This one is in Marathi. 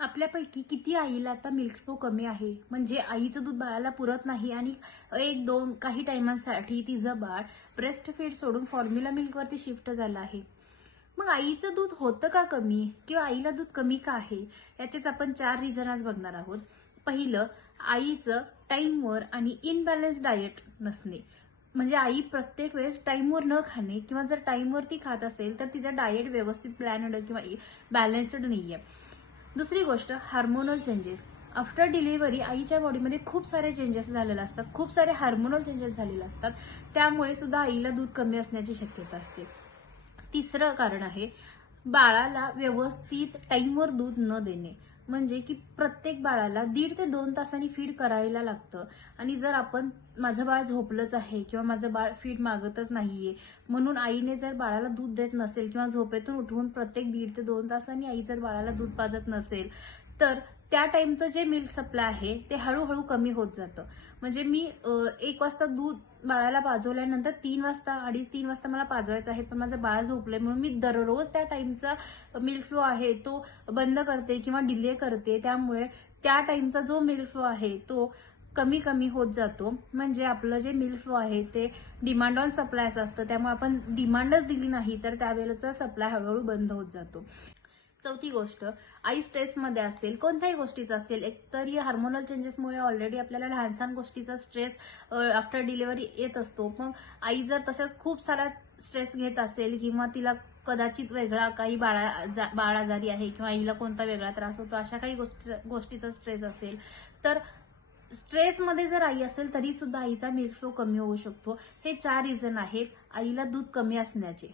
आपल्यापैकी किती आईला आता मिल्क फ्लो कमी आहे, म्हणजे आईचं दूध बाळाला पुरत नाही आणि एक दोन काही टायमांसाठी तिचं बाळ ब्रेस्ट फीड सोडून फॉर्म्युला मिल्कवरती शिफ्ट झालं आहे. मग आईचं दूध होतं का कमी किंवा आईला दूध कमी का आहे, याचेच आपण 4 रिझन आज बघणार आहोत. पहिलं, आईचं टाईमवर आणि इनबॅलन्स डाएट नसणे. म्हणजे आई प्रत्येक वेळेस टाईमवर न खाणे किंवा जर टाईमवरती खात असेल तर तिचा डाएट व्यवस्थित प्लॅनड किंवा बॅलन्स्ड नाहीये. दुसरी गोष्ट, हार्मोनल चेंजेस. आफ्टर डिलिव्हरी आईच्या बॉडीमध्ये खूप सारे चेंजेस झालेले असतात, खूप सारे हार्मोनल चेंजेस झालेले असतात, त्यामुळे सुद्धा आईला दूध कमी असण्याची शक्यता असते. तिसरं कारण आहे, बाळाला व्यवस्थित टाईमवर दूध न देणे. म्हणजे की प्रत्येक बाळाला 1.5 ते 2 तासांनी फीड करायला लागतं आणि जर आपण माझं बाळ झोपलंच आहे किंवा माझं बाळ फीड मागतच नाहीये म्हणून आईने जर बाळाला दूध देत नसेल किंवा झोपेतून उठवून प्रत्येक 1.5 ते 2 तासांनी आई जर बाळाला दूध पाजत नसेल तर त्या टाइमचं जे मिल्क सप्लाय आहे ते हळूहळू कमी होत जातं. म्हणजे मी 1 वाजता दूध बाळाला पाजवल्यानंतर 3 वाजता 2:30-3 वाजता मला पाजवायचं आहे, पण माझं बाळ झोपलंय म्हणून मी दररोज त्या टाइमचा मिल्क फ्लो आहे तो बंद करते किंवा डिले करते. त्यामुळे त्या टाइमचा जो मिल्क फ्लो आहे तो कमी कमी होत जातो. म्हणजे आपलं जे मिल्क फ्लो आहे ते डिमांड ऑन सप्लाय असतं, त्यामुळे आपण डिमांडच दिली नाही तर त्यावेळेचा सप्लाय हळूहळू बंद होत जातो. चौथी गोष्ट, आई स्ट्रेसमध्ये असेल, कोणत्याही गोष्टीचा असेल, एकतरी हार्मोनल चेंजेसमुळे ऑलरेडी आपल्याला लहानसहान गोष्टीचा स्ट्रेस आफ्टर डिलिव्हरी येत असतो. मग आई जर तशाच खूप सारा स्ट्रेस घेत असेल किंवा तिला कदाचित वेगळा काही बाळ आजारी आहे किंवा आईला कोणता वेगळा त्रास होतो, अशा काही गोष्टीचा स्ट्रेस असेल तर स्ट्रेसमध्ये जर आई असेल तरी सुद्धा आईचा मिल्क फ्लो कमी होऊ शकतो. हे 4 रिझन आहेत आईला दूध कमी असण्याचे.